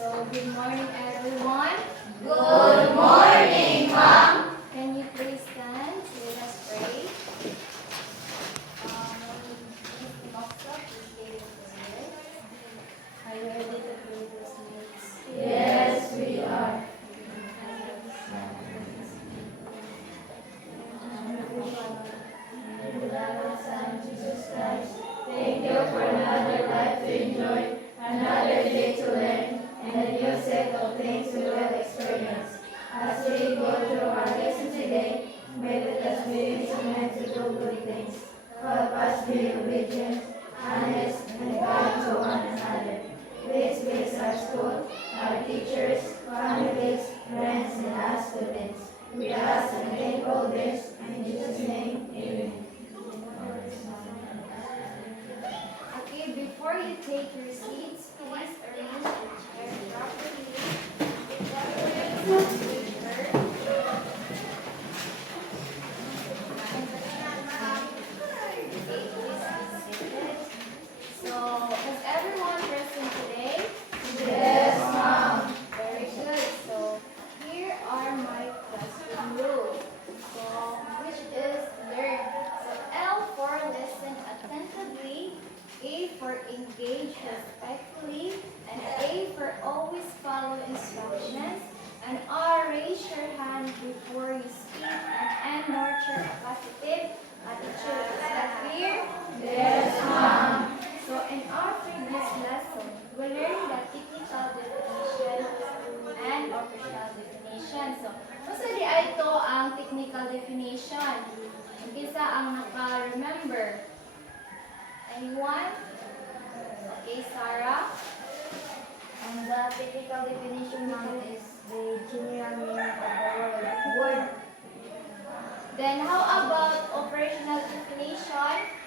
So, good morning everyone. Good morning, Ma'am. Can you please stand? Let us pray. Are you ready to pray this next? Yes, we are. Son Jesus Christ, thank you for another life to enjoy, another day to learn, and a new set of things we will experience. As we go through our lesson today, may let us be instruments to do good things. Help us be obedient, honest, and kind to one another. Please bless our school, our teachers, families, friends, and our students. We ask and thank all this in Jesus' name. Amen. Okay, before you take your seats, please arrange your chair properly. So, is everyone present today? Yes, Ma'am. Very good. So, here are my classroom rules. So, which is learn. So, L for listen attentively, A for engage respectfully, and A for always follow instructions, and R raise your hand before you speak, and N nurture a positive attitude. Is that clear? Yes, Ma'am. So in our previous lesson, we learned the technical definition and official definition. So, di ay ito ang technical definition. Umpisa ang naka-remember. Anyone? Okay, Sarah? And the technical definition, Ma'am, is the general meaning of the word. Then how about operational definition?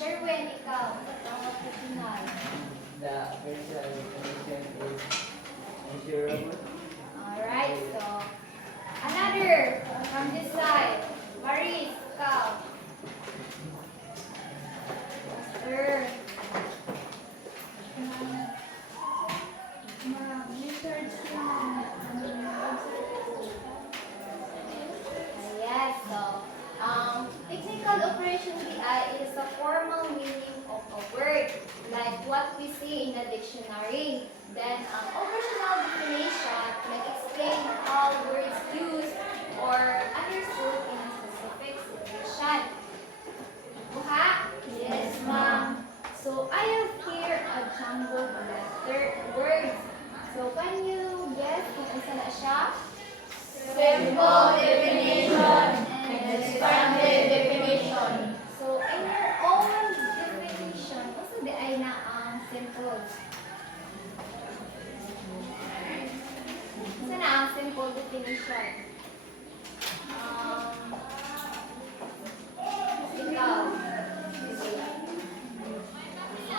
Sherwin, ikaw, ang operational. The official definition is measurable. Alright, so another from this side. Maris, ikaw. Master. Yes, so technical operation BI is a formal meaning of a word, like what we see in the dictionary. Then, operational definition, like explain how words used or understood in a specific situation. Buha? Yes, Ma'am. So, I have here a jumbled words. So, can you guess kung isa na siya? Simple definition and expanded definition. So, in your own definition, kasi di ay na ang simple. Isa na ang simple definition. Ikaw.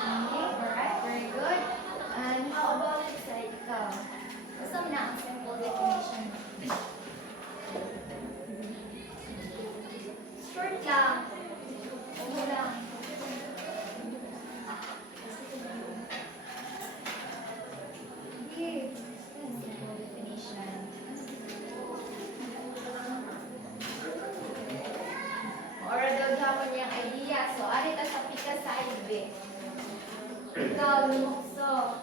Alright, very good. And how about sa ikaw? Gusto mo na ang simple definition? Short lang. Okay lang. Sige. Simple definition. Or daw gihapon niyang idea. So, ari ta sa pika sa IB. Ikaw, lumukso.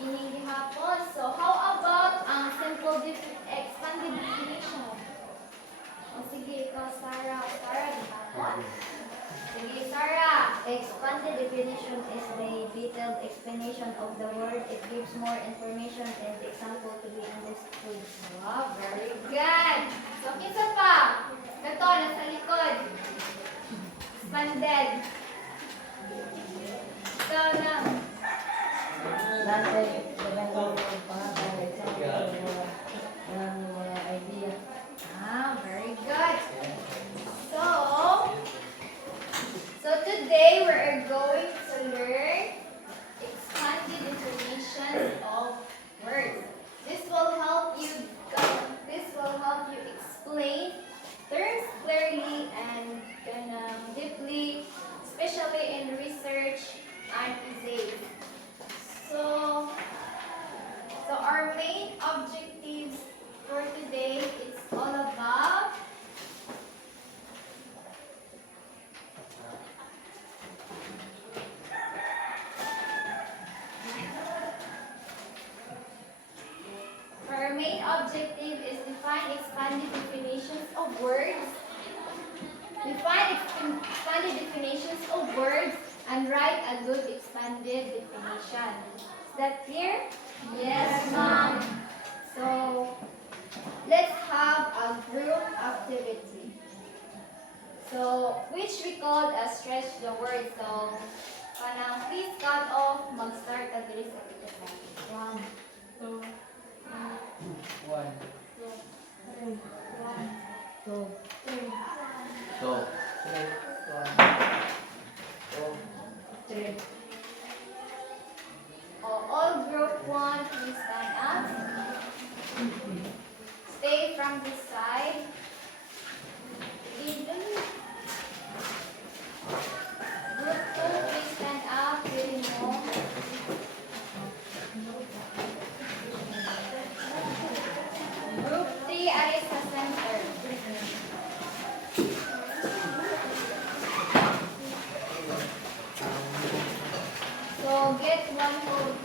Meaning gihapon. So, how about ang simple expanded definition? O sige, ikaw, Sarah. Sarah, gihapon? Sige, Sarah. Expanded definition is the detailed explanation of the word. It gives more information and example to be understood. Wow, very good. So, kinsa pa? Ito, nasa likod. Expanded. So, na. Dati, magandang pangakal, example, mga idea. Very good. So today we are going to learn expanded definitions of words. This will help you explain terms clearly and deeply, especially objective is define expanded definitions of words. Define expanded definitions of words and write a good expanded definition. Is that clear? Yes, ma'am. So, let's have a group activity. So, which we called as stretch the word. So, kanang please cut off, mag-start at diri sa pitasan. 1, 2, 1, 2, 3, 2, 3. all group 1, please stand up. Stay from this side. Group 2, please stand up. Really more. Group 3, are sa center. So get one hold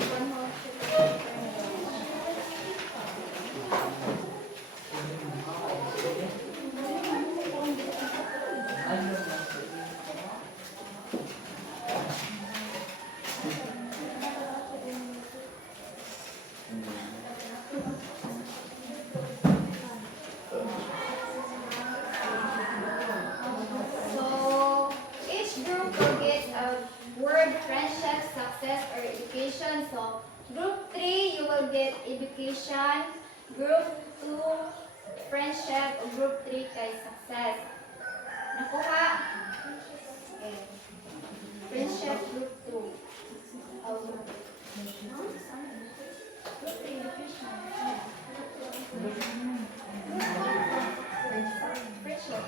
So each group will get a word friendship, success, or education. So group 3, you will get education. Group 2, friendship. O group 3 kay success. Nakuha? Okay. Friendship, group 2. Oh, group 3, education. Friendship.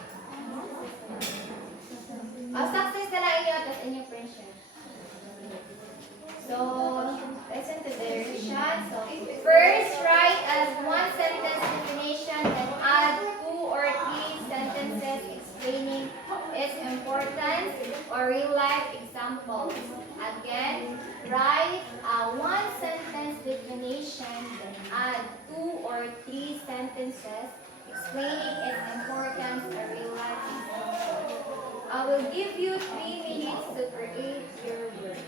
Success na lang inyo, tapos inyong friendship. So, listen to the direction. So, first, write as one sentence definition and add 2 or 3 sentences explaining its importance or real-life examples. Again, write a one sentence definition then add 2 or 3 sentences explaining its importance or real-life examples. I will give you 3 minutes to create your word.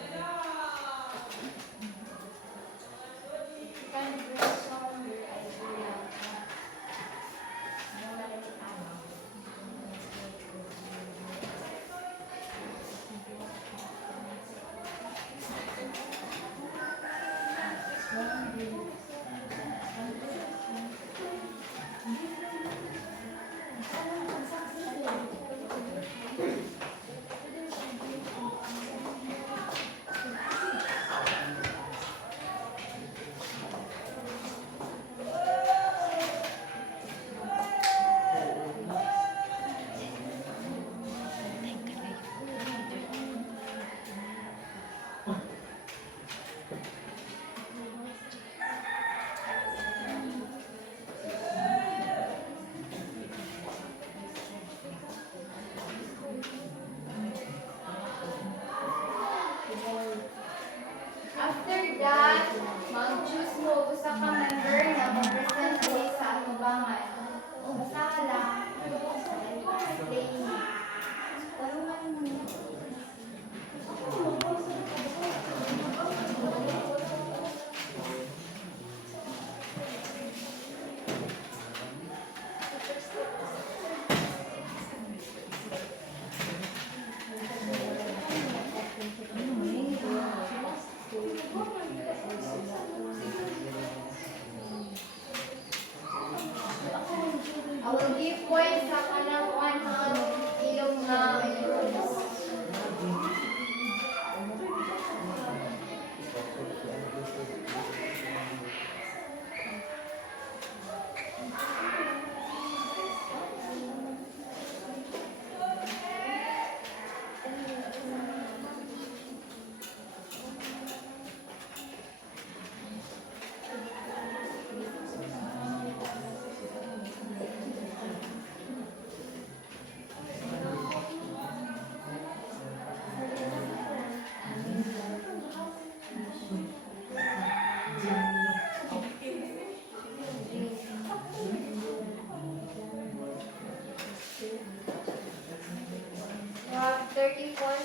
You can brainstorm your idea.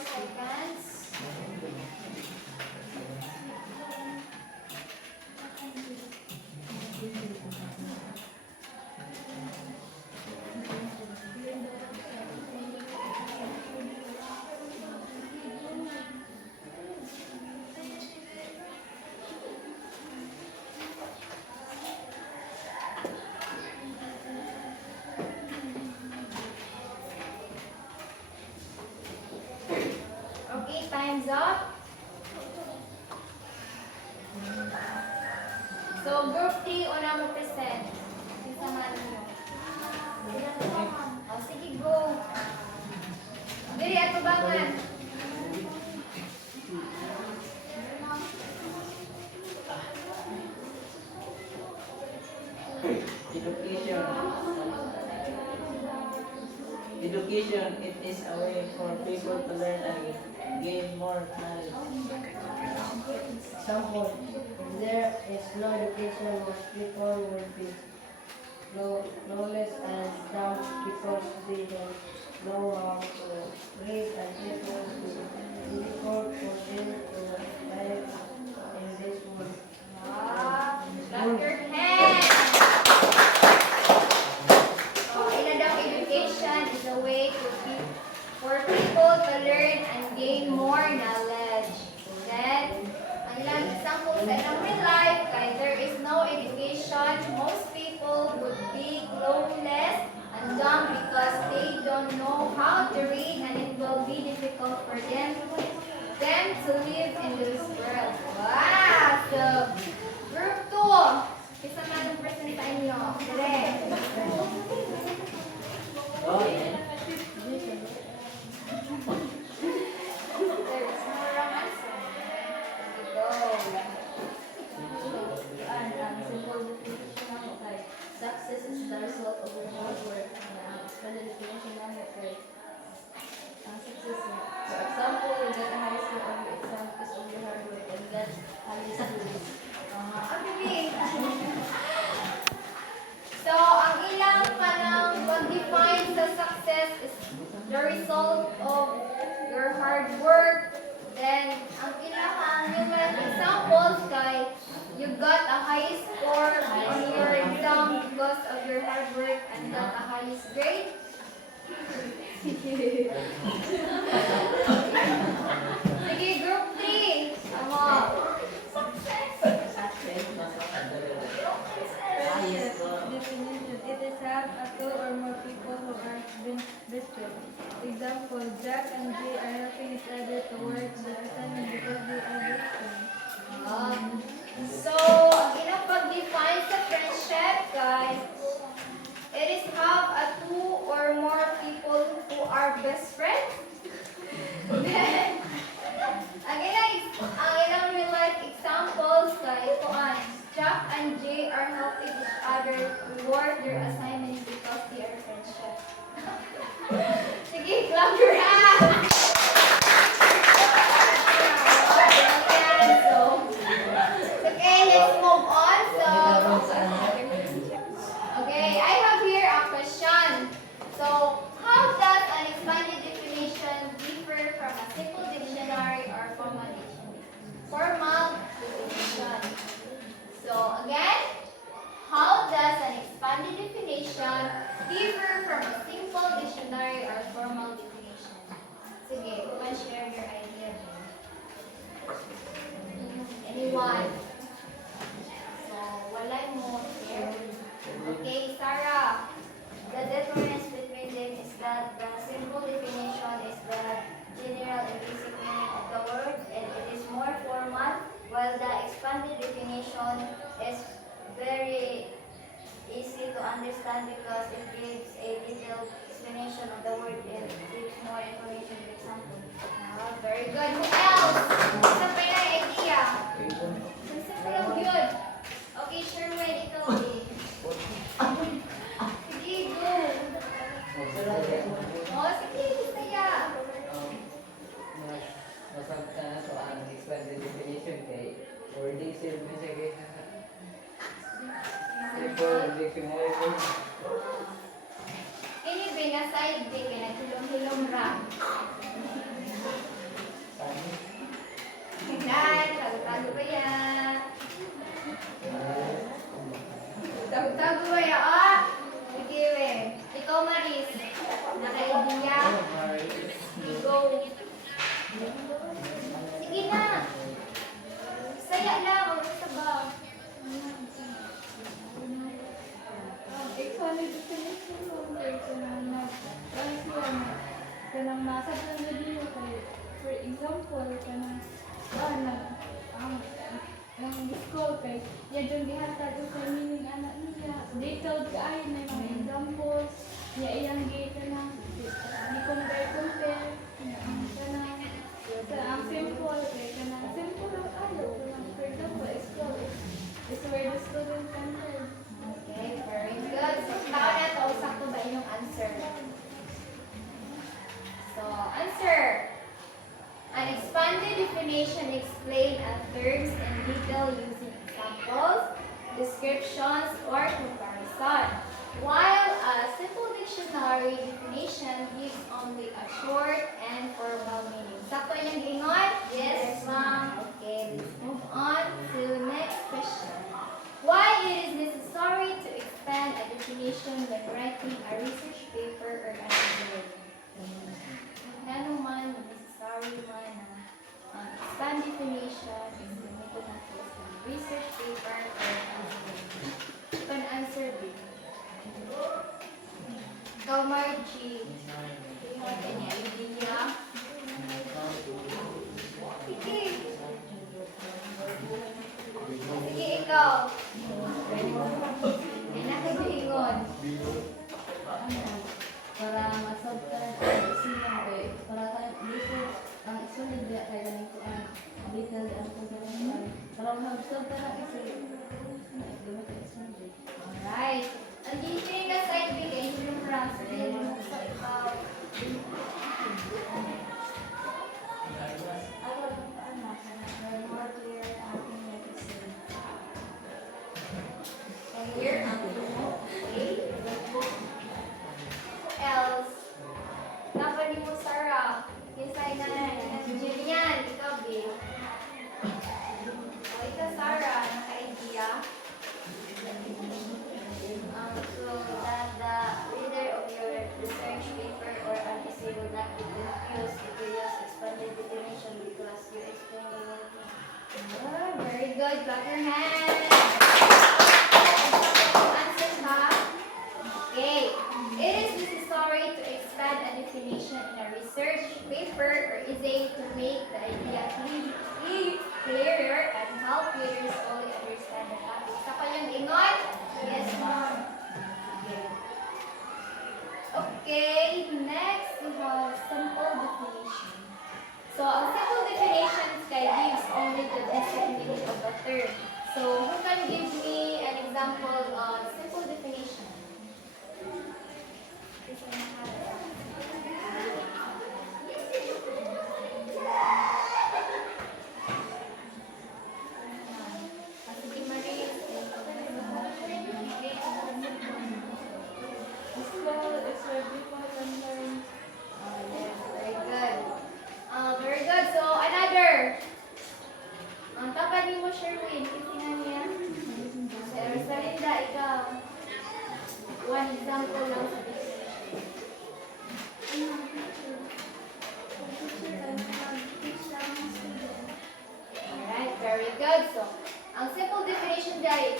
seconds. Okay, time's up. So, group 3, una mo present. Isa man mo. O, sige, go. Diri, ato bangan. Education. Education, it is a way for people to learn and gain more knowledge. Example, if there is no education, most people will be lawless and dumb because they don't know how to read, and it will be difficult for them to live in this world. Clap your hands. So, daw education is a way for people to learn and gain more knowledge. Then, ang ilang example sa ilang real life, kahit there is no education, most people would be clueless and dumb because they don't know how to read, and it will be difficult for them to live in this world. Wow! So, group 2. Isa man ang present sa inyo. Direct. Oh, yeah. There is no wrong answer. Go. Ang simple definition ng kay success is the result of your hard work. Ang expanded definition ng kay ang success niya. For example, you get a high score on your exam because of your hard work, and that's highest grades. Okay. So, ang ilang kanang pag-define sa success is the result of your hard work. Then, ang ilang numerous examples kay you got a high score on your exam because of your hard work and got a highest grade. Sige, group 3. Tama. Definition, it is have a two or more people who are best friends. Example, Jack and Jay are helping each other to work the assignment because they are best friends. So, ang ilang pag-define sa friendship, guys, it is have a two or more people who are best friends. Then, ang ilang real life examples, guys, kuan, Jack and Jay are helping each other to work their assignments because they are friendship. Sige, clap your hands! Okay, let's move on. So, okay, I have here a question. So, how does an expanded definition differ from a simple dictionary or formal dictionary? Formal definition. So, again, how does an expanded definition differ from a simple dictionary or formal definition? Sige, you can share your idea. Anyone? So, walay mo here. Okay, Sarah. The difference between them is that the simple definition is the general and basic meaning of the word, and it is more formal, while the expanded definition is very easy to understand because it gives a detailed explanation of the word and gives more information with example. Very good. Who else? Isa pa yung idea. Simple lang yun. Okay, Sherwin, ikaw eh. Sige, go. Oh, sige, saya. Masabta na ito ang expanded definition kay wording save na siya kay simple dictionary. Ini bina side big na hilom-hilom ra. example kanang ang school kay ya dun gihatag sa meaning anak niya detailed kaayo na mga examples ya iyang gi kanang di ko na kay compare kanang sa ang simple kay kanang simple lang ayo kanang for example school is where the student can learn. Okay, very good. So, tao na to, sakto ba inyong answer? So, answer. An expanded definition explain a terms in detail using examples, descriptions, or comparison. While a simple dictionary definition gives only a short and formal meaning. Sakto yung gingon? Yes, ma'am. Okay, let's move on to next question. Why it is necessary to expand a definition when writing a research paper or an essay? Ano man, necessary man ang expand definition is gamitin natin sa research paper or an essay. You can answer B. Ikaw, Margie. Ano niya? Idea? Sige. Sige, ikaw. Ay, nakagiingon. Para masab ka ang isipan ko para tayo dito ang isunod dia kay ganing ko ang detail ang pagkakaan para masab ka ang isip gamit ang isunod. Alright. Ang teaching na side bigay yung Francis sa ikaw. Ako ang anak na more clear ang aking legacy. So here, okay. Who else? Dapat ni mo Sarah. Kisay na Jillian, ikaw B. O ikaw Sarah, naka-idea? So that the reader of your research paper or an essay will not be confused if you use expanded definition because you explain the whole thing. Oh, very good. Clap your hands. Answers, ha? Okay. It is necessary to expand a definition in a research paper or essay to make the idea clearer and help readers fully understand the topic. Sa pa yung ingon? Yes, ma'am. Okay, next we have simple definition. So, ang simple definitions kay gives only the basic meaning of a term. So, who can give me an example of simple definition? Sige, Marie. School is where people can learn. Yes, very good. Very good. So, another. Ang tapan ni mo, Sherwin. Kisingan niya. Si Rosalinda, ikaw. One example lang sa Alright, very good. So, ang simple definition dahil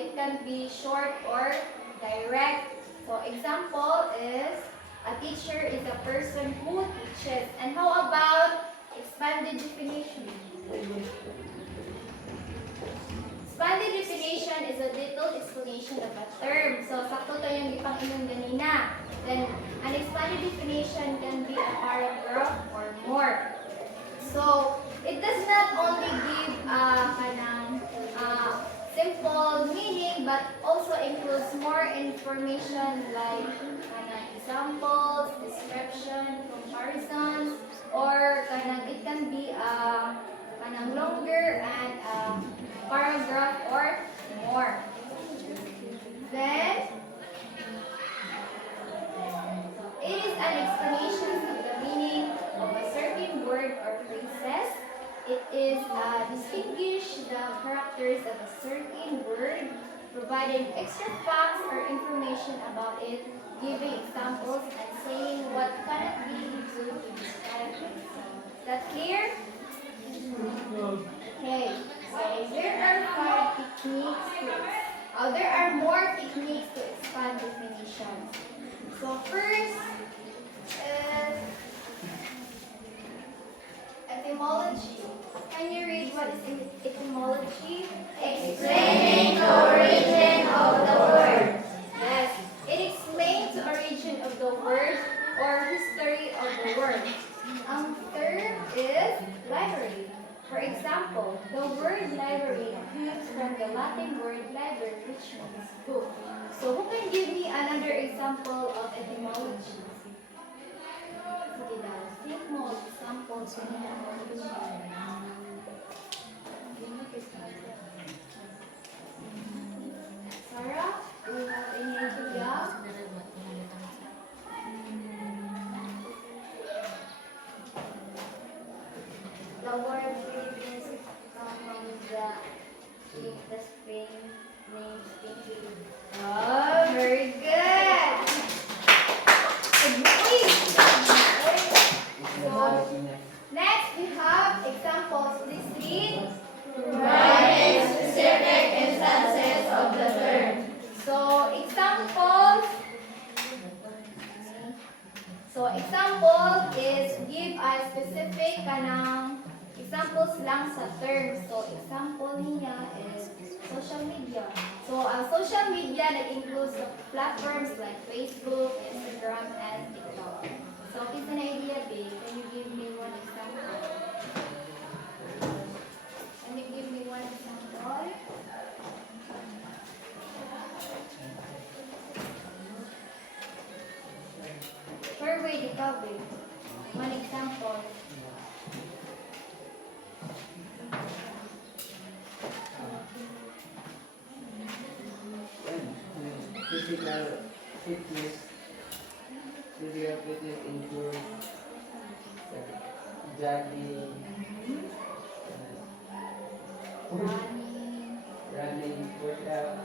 it can be short or direct. So, example is, a teacher is a person who teaches. And how about expanded definition? Expanded definition is a detailed explanation of a term. So, sakto to yung ipang-inom ganina. Then, an expanded definition can be a paragraph or more. So, it does not only give simple meaning, but also includes more information like examples, description, comparisons, or it can be longer and paragraph or more. Then, it is an explanation of the meaning of a certain word or phrases. It is distinguish the characters of a certain word, providing extra facts or information about it, giving examples and saying what cannot be used to describe it. Is that clear? Okay. So there are there are more techniques to expand definitions. So first is etymology. Can you read what is etymology? Explaining the origin of the word. Yes, it explains the origin of the word or history of the word. Third is library. For example, the word library comes from the Latin word liber, which means book. So who can give me another example of etymology? Sige daw, think mo of examples of etymology. Sarah, do you have any idea? The word Philippines come from the Spain name Philippines. Oh, very good. So, next we have examples. Please read. Providing specific instances of the term. So, examples. So, example is give a specific kanang examples lang sa term. So, example niya is social media. So, ang social media nag-include sa platforms like Facebook, Instagram, and TikTok. So, kita na idea, babe. Can you give me one example? Can you give me one example? Sure, wait, ikaw, babe. One example. Physical fitness, physical fitness includes jogging, running, workout,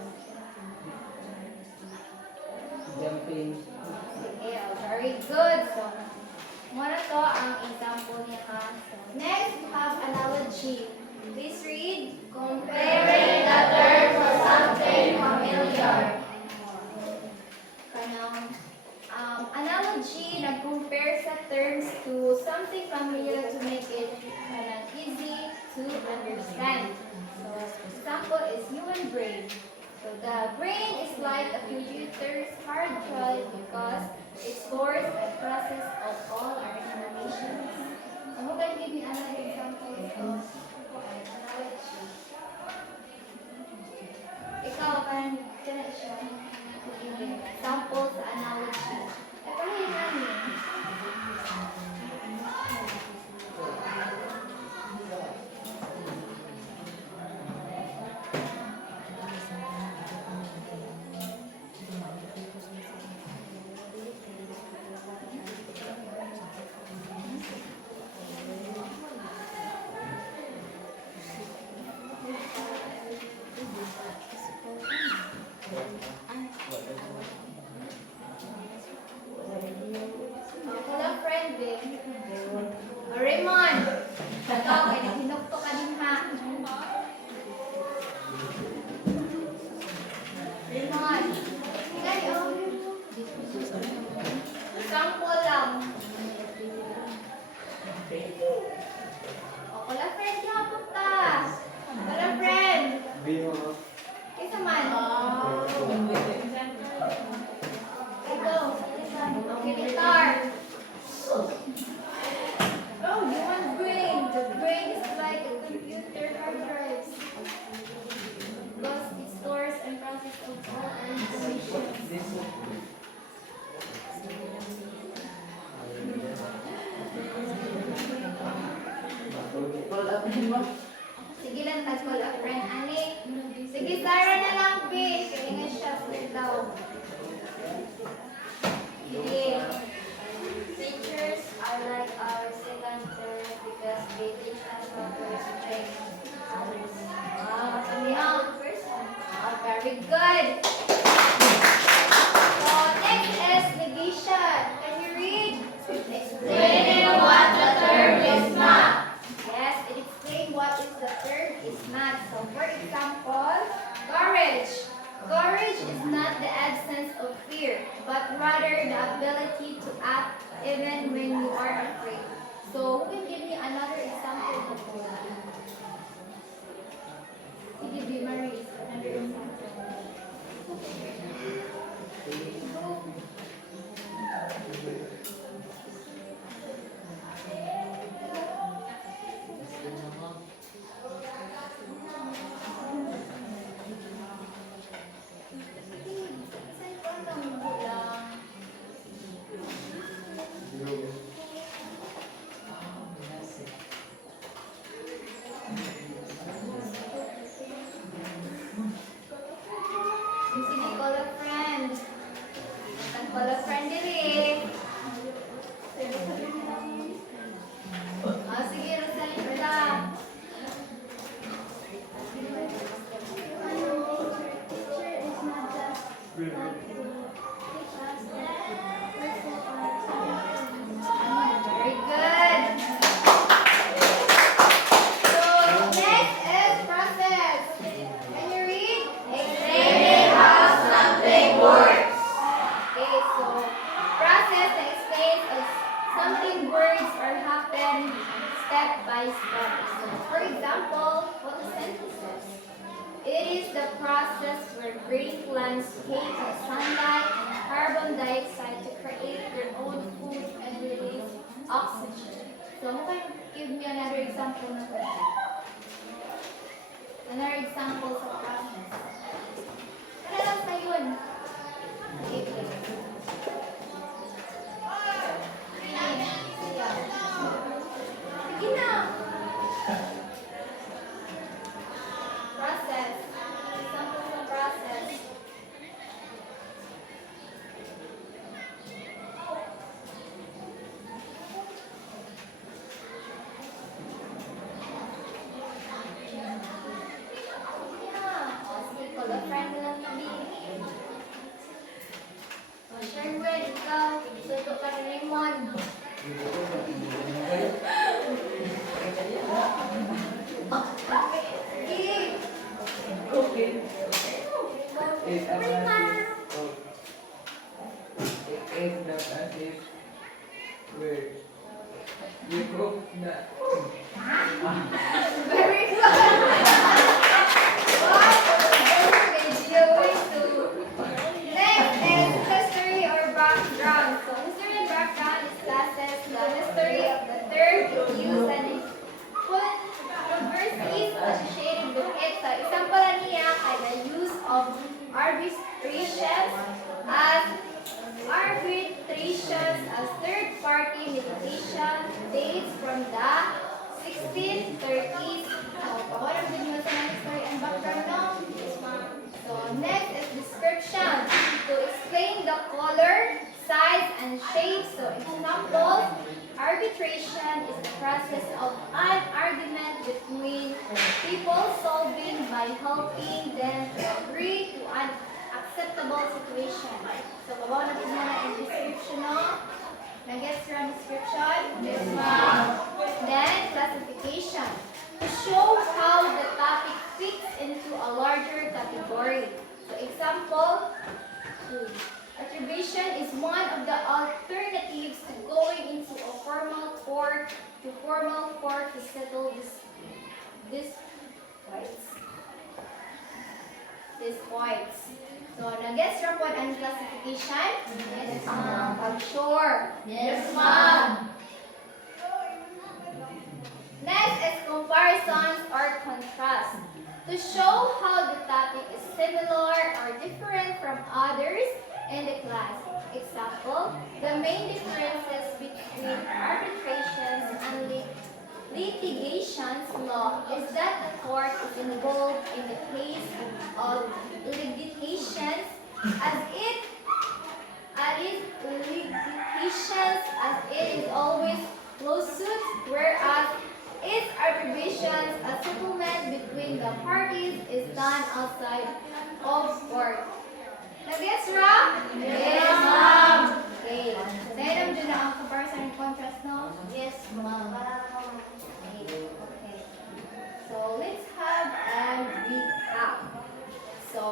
jumping. Sige, oh, very good. So, muna to ang example niya ha. So, next, we have analogy. Please read. Comparing the term to something familiar. Kanang analogy, nag-compare sa terms to something familiar to make it kanang easy to understand. So, example is human brain. So, the brain is like a computer's hard drive because it stores and processes of all our information. So, who can give me another example of analogy? Ikaw, kan siya. Example sa analogy. Paano namin? Hello, friend, babe. Raymond! Ikaw, kaya naghinukto ka din ha. Raymond! Gani, oh. Sample lang. O, wala friend, hapon ta. Wala friend. Isa man. Ikaw. Okay, guitar. Oh, human brain. The brain is like a computer hard drive. Because it stores and processes of all our information. Sige lang, tagol ang friend. Ani. Sige, Sarah na lang, babe. Kaya nga siya, sir daw. Sige. Teachers are like our second parents because they teach us how to respect others. Wow, kami ang person. Wow, very good. So, next is negation. Can you read? Explaining what the term is not. Yes, it explains what is the term is not. So, for example, courage. Courage is not the absence of fear, but rather the ability to act even when you are afraid. So, who can give me another example step by step. So, for example, photosynthesis. It is the process where green plants take the sunlight and carbon dioxide to create their own food and release oxygen. So, can you give me another example na to? Another example sa process. Ano lang sa yun? Okay. Sige na. Process. Example sa process. Sherwin, ikaw, suto ka ni Raymond. Sige. Okay. Raymond. It's not as if where you cook the Very good. What? Very good. Next is history or background. So history and background discusses the history of the term use and controversies associated with it. So example niya ay the use of arbitrations as third-party meditation dates from the 1630s. So, pawalan din mo sa history and background, no? So, next is description. To explain the color, size, and shape. So, example, arbitration is the process of an argument between people solving by helping them to agree to an acceptable situation. So, babaw na po muna yung description, no? Nag-gets your description? Yes, ma'am. Then, classification. To show how the topic fits into a larger category. So, example, attribution is one of the alternatives to going into a formal court to settle this points. So, nag-gets your point and classification? Yes, ma'am. I'm sure. Yes, ma'am. Next is comparisons or contrast. To show how the topic is similar or different from others in the class. Example, the main differences between arbitrations and litigations law is that the court is involved in the case of litigations as it is always lawsuits, whereas its arbitrations, a settlement between the parties, is done outside of court. Nag-gets ra? Yes, ma'am. Okay. Dahil dyan na ang comparison and contrast, no? Yes, ma'am. Okay. So, let's have a recap. So,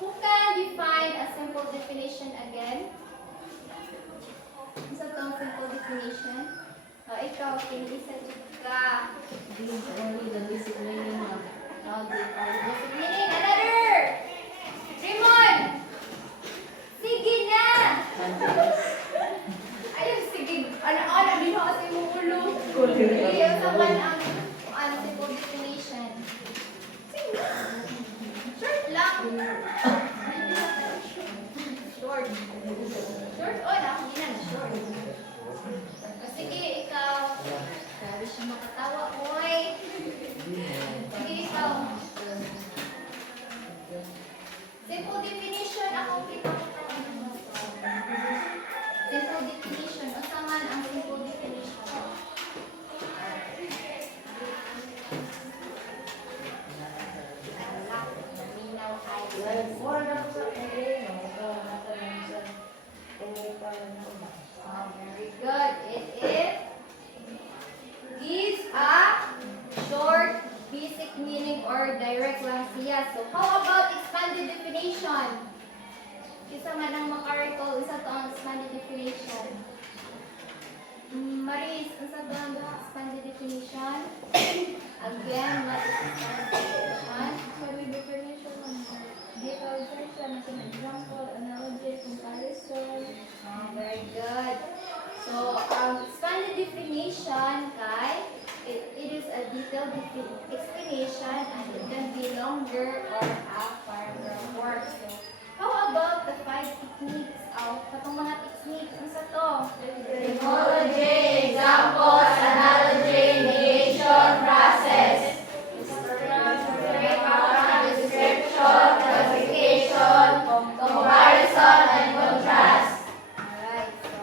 who can define a simple definition again? Isa itong simple definition. Ikaw, kinilisa ka. These are only the basic meaning of how they are. Basic meaning, another! Raymond! Sige na! Ayun, sige. Ano, di ba kasi mong ulo? Ayaw naman ang simple definition. Sige na. Short lang. Short. Short, oh, hindi na short. Sige, ikaw. Grabe siya makatawa, oy. Sige, ikaw. Simple definition, akong kita ko. Simple definition. O saman ang simple definition? Wala. Naminaw ay. Very good. It gives a short, basic meaning or direct lang siya. So, how about expanded definition? Isa man ang makarito, isa to ang expanded definition. Maris, ang sa doon expanded definition? Again, what is expanded definition? Sabi definition ng detailed version as an example, analogy, comparison. Very good. So, expanded definition, kay, it is a detailed explanation and it can be longer or a paragraph work. So, how about the 5 techniques? Katong mga techniques, ano sa to? Etymology, examples, analogy, negation, process. Description, classification, comparison, and contrast. Alright, so,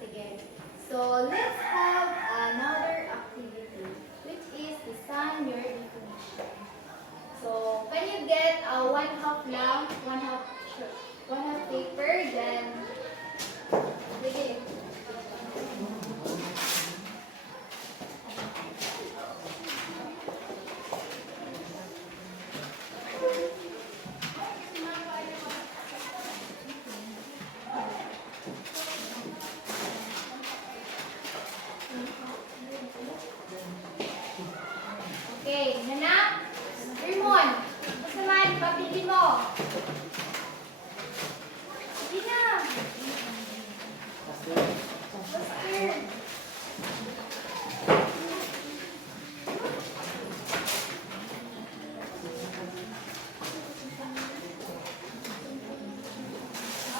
sige. So, let's have another activity, which is design your definition. So, can you get a 1/2 lang, 1/2 paper, then, sige. Okay, Nana, Raymond, basta man, pabili mo. Sige na. Buster.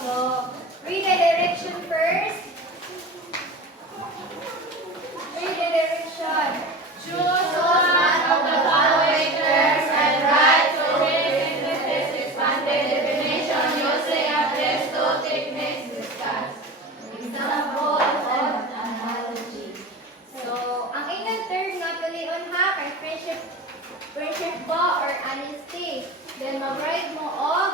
So, read the direction first. Read the direction. Choose one of the following terms and write to this expanded definition using of these two techniques discussed. Example of analogy. So, ang inyong term nga tulion ha, kay friendship ba or honesty. Then, mag-write mo og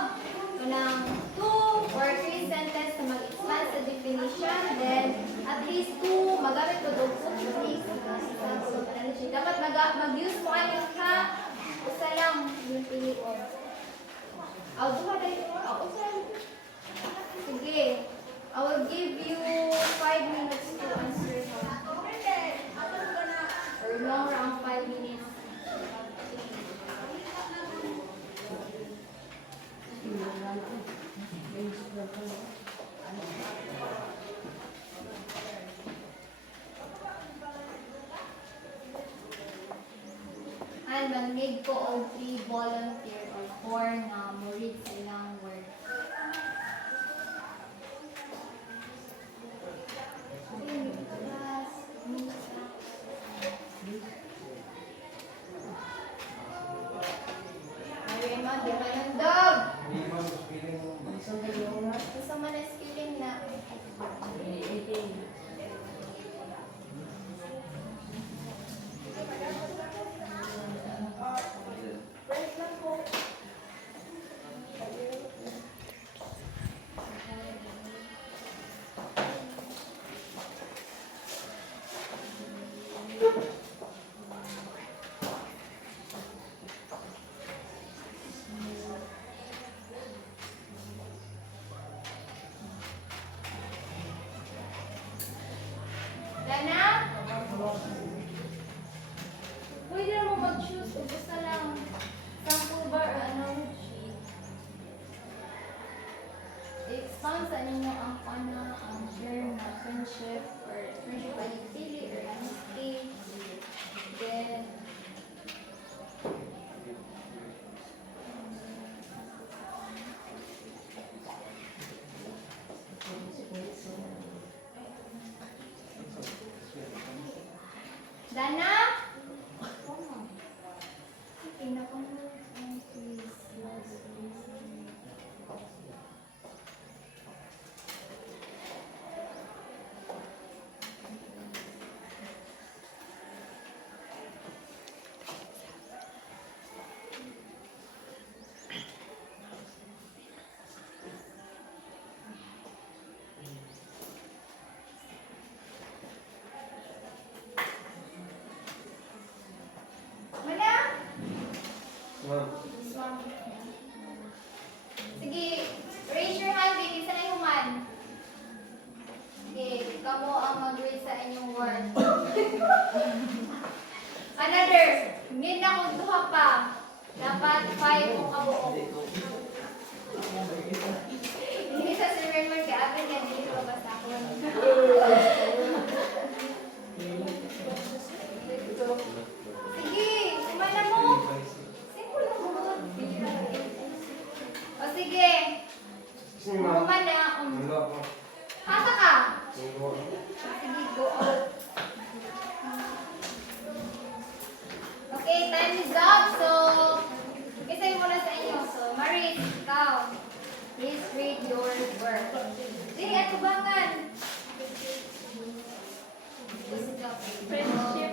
ng 2 or 3 sentence na mag-expand sa definition. Then, at least 2, magamit ko doon sa techniques. Dapat mag-use mo anong ha, usa lang yung pilion. Duha dahil. Usa. Sige. I will give you 5 minutes to answer ha. Or long around 5 minutes. And mag-need ko og 3 volunteer or 4 nga mo read silang work. Raymond, di ba ng dog? Gusto mo na skilling na. Dana? Pwede na mo mag-choose kung gusto lang sample bar or analogy. I-expand sa ninyo ang term na friendship or friendship identity or honesty. Then, Dana? Okay, nakamove. Please. kamo ang mag-read sa inyong work. Another, ngin na kung duha pa. Dapat 5 kung kabuo. Hindi sa si Raymond ka-apin yan, hindi ko basta ko. Sige, kumana mo. Simple lang mo. O sige. Kumana. Hata ka. Sige, go out. Okay, time is up. So, isay mo na sa inyo. So, Maris, ikaw. Please read your work. Sige, atubangan. Friendship.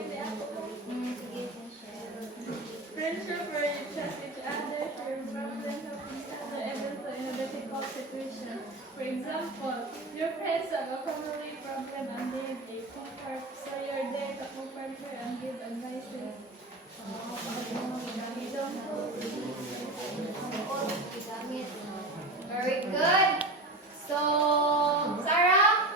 Sige, Friendship where you trust each other, share problems, help each other, even in a difficult situation. For example, your friends have a family problem and they comfort, so you're there to comfort her and give advices. Very good. So, Sarah?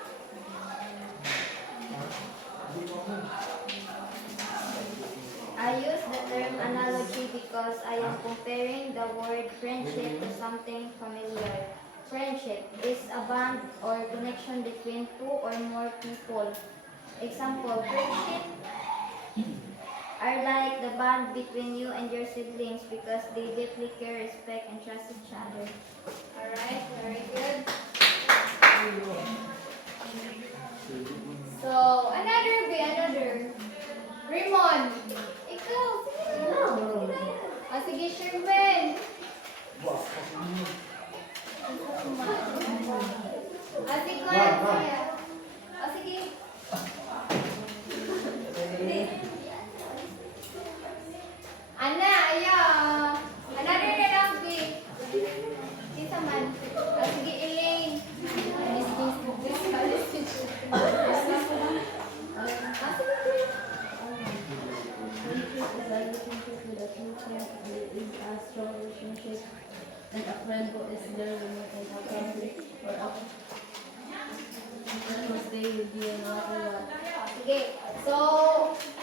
I use the term analogy because I am comparing the word friendship to something familiar. Friendship is a bond or connection between two or more people. Example, friendship are like the bond between you and your siblings because they deeply care, respect, and trust each other. Alright, very good. So, another. Raymond, ikaw, sige na. Sige, Sherman. Sige, sige. Ana, aya. Another na lang, Vic. Sisa man. Sige, Elaine. Friendship is a relationship with a true friend. It is a strong relationship and a friend who is there when you can have conflict or a friend who stay with you no matter what. Okay, so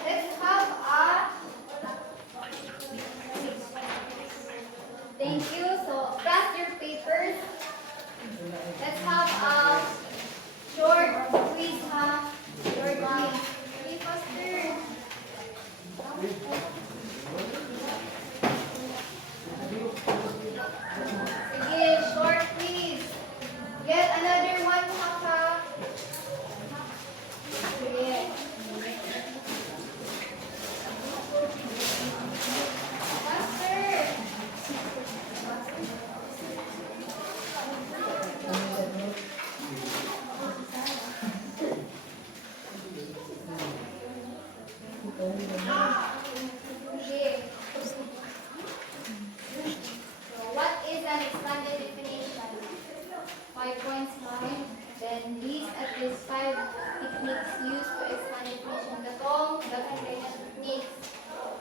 let's have a thank you. So pass your papers. Let's have a short quiz, ha? Short quiz. Be faster. Sige, short quiz. Get another one, ha? Sige. Faster. Okay. So, what is an expanded definition? 5 points, fine. Then list at least 5 techniques used to expand definition. Daghang techniques.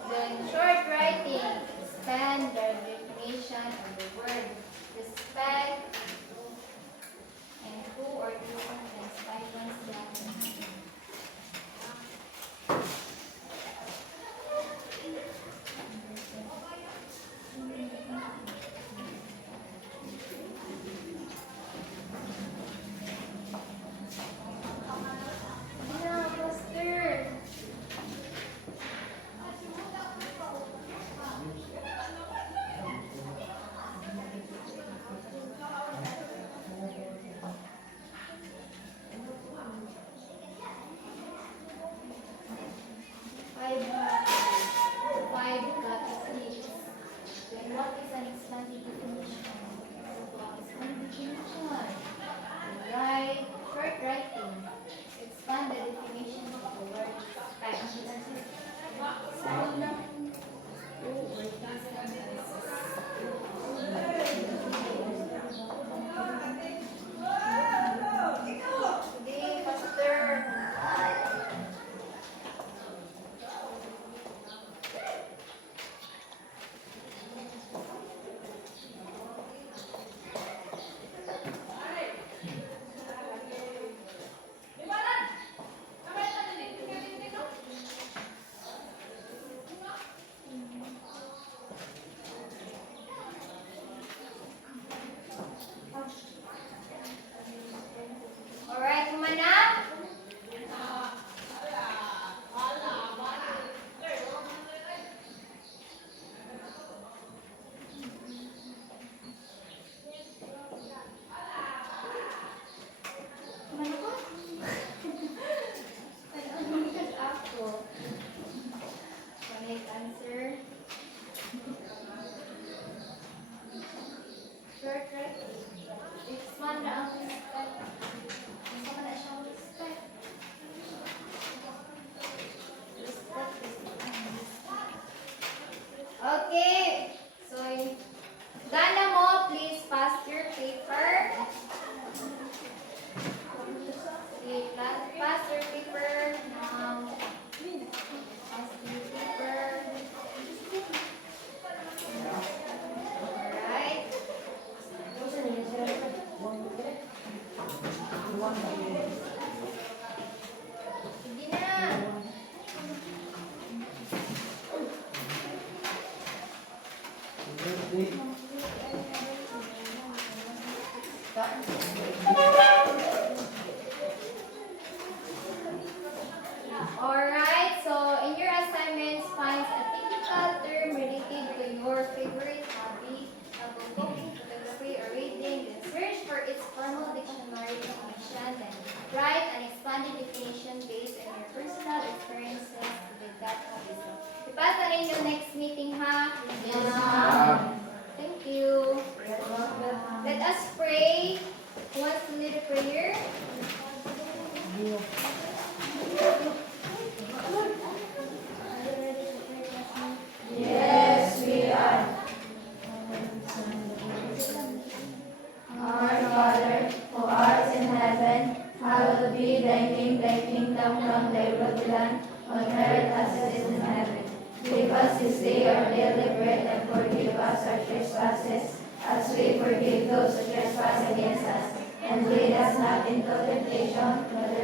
Then short writing, expand the definition of the word. Respect and 2 or 3 sentences. 5 points lang. Alright, so in your assignments, find a typical term related to your favorite hobby, cooking, photography, or reading. Then search for its formal dictionary definition. Then write an expanded definition based on your personal experiences with that hobby. So, ipasa rin yung next meeting, ha? Yes, ma'am. Thank you. Let us pray. Who wants to lead a prayer? Yes, we are. Our Father, who art in heaven, hallowed be thy name, thy kingdom come, thy will be done, on earth as it is in heaven. Give us this day our daily bread, and forgive us our trespasses, as we forgive those who trespass against us. And lead us not into temptation, but